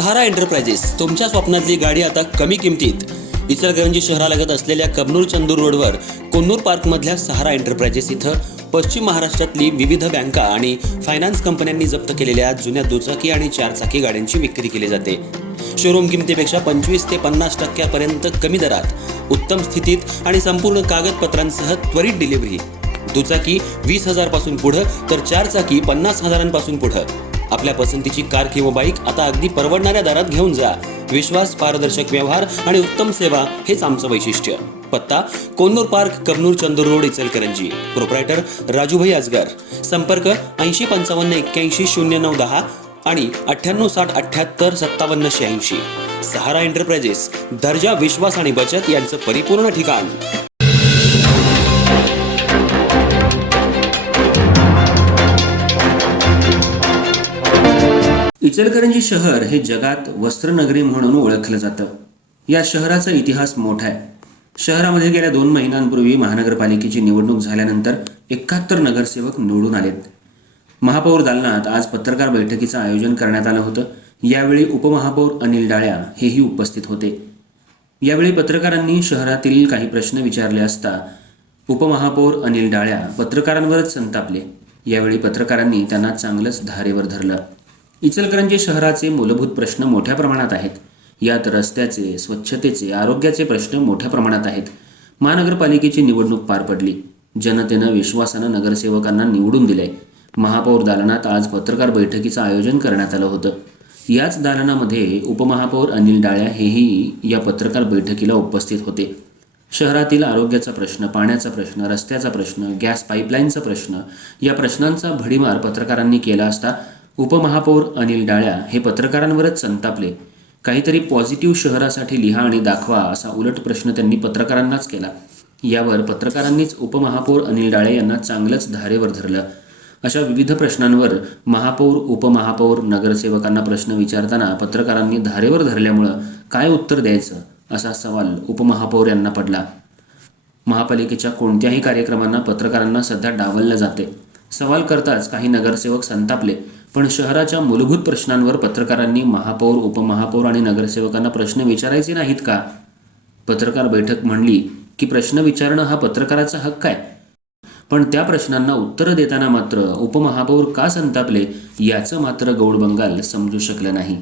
सहारा enterprises तुमच्या स्वप्नातली गाडी आता कमी किमतीत. इचलकरंजी शहरालगत असलेल्या कबनूर चंदूर रोडवर कोन्नूर पार्कमधल्या सहारा एंटरप्राइजेस इथं पश्चिम महाराष्ट्रातली विविध बँका आणि फायनान्स कंपन्यांनी जप्त केलेल्या जुन्या दुचाकी आणि चारचाकी गाड्यांची विक्री केली जाते. शोरूम किमतीपेक्षा 25 ते 50% कमी दरात, उत्तम स्थितीत आणि संपूर्ण कागदपत्रांसह त्वरित डिलिव्हरी. दुचाकी 20,000 पासून पुढं तर चारचाकी 50,000 पुढं. आपल्या पसंतीची कार किंवा बाईक आता अगदी परवडणाऱ्या दरात घेऊन जा. विश्वास, पारदर्शक व्यवहार आणि उत्तम सेवा हेच आमचं वैशिष्ट्य. पत्ता Konnur park, Kabnur Chandur road, Ichalkaranji. Proprietor Rajubhai Ajgar. संपर्क 8055810910 आणि 9860785786. सहारा एंटरप्राइजेस, दर्जा, विश्वास आणि बचत यांचं परिपूर्ण ठिकाण. इचलकरंजी शहर हे जगात वस्त्रनगरी म्हणून ओळखलं जातं. या शहराचा इतिहास मोठा आहे. शहरामध्ये गेल्या 2 महिन्यांपूर्वी महानगरपालिकेची निवडणूक झाल्यानंतर 71 नगरसेवक निवडून आलेत. महापौर दालनात आज पत्रकार बैठकीचं आयोजन करण्यात आलं होतं. यावेळी उपमहापौर अनिल डाळ्या हेही उपस्थित होते. यावेळी पत्रकारांनी शहरातील काही प्रश्न विचारले असता उपमहापौर अनिल डाळ्या पत्रकारांवरच संतापले. यावेळी पत्रकारांनी त्यांना चांगलंच धारेवर धरलं. इचलकरंजी शहराचे मूलभूत प्रश्न मोठ्या प्रमाणात आहेत. यात रस्त्याचे, स्वच्छतेचे, आरोग्याचे प्रश्न मोठ्या प्रमाणात आहेत. महानगरपालिकेची निवडणूक पार पडली. जनतेनं विश्वासानं नगरसेवकांना निवडून दिले. महापौर दालनात आज पत्रकार बैठकीचं आयोजन करण्यात आलं होतं. याच दालनामध्ये उपमहापौर अनिल डाळ्या हेही या पत्रकार बैठकीला उपस्थित होते. शहरातील आरोग्याचा प्रश्न, पाण्याचा प्रश्न, रस्त्याचा प्रश्न, गॅस पाईपलाईनचा प्रश्न या प्रश्नांचा भडीमार पत्रकारांनी केला असता उपमहापौर अनिल डाळ्या हे पत्रकारांवरच संतापले. काहीतरी पॉझिटिव्ह शहरासाठी लिहा आणि दाखवा असा उलट प्रश्न त्यांनी पत्रकारांनाच केला. यावर पत्रकारांनीच उपमहापौर अनिल डाळे यांना चांगलंच धारेवर धरलं. अशा विविध प्रश्नांवर महापौर, उपमहापौर, नगरसेवकांना प्रश्न विचारताना पत्रकारांनी धारेवर धरल्यामुळं काय उत्तर द्यायचं असा सवाल उपमहापौर यांना पडला. महापालिकेच्या कोणत्याही कार्यक्रमांना पत्रकारांना सध्या डावललं जाते. सवाल करताच काही नगरसेवक संतापले. पण शहराच्या मूलभूत प्रश्नांवर पत्रकारांनी महापौर, उपमहापौर आणि नगरसेवकांना प्रश्न विचारायचे नाहीत का? पत्रकार बैठक म्हणली की प्रश्न विचारणं हा पत्रकाराचा हक्क आहे. पण त्या प्रश्नांना उत्तरं देताना मात्र उपमहापौर का संतापले याचं मात्र गौड बंगाल समजू शकलं नाही.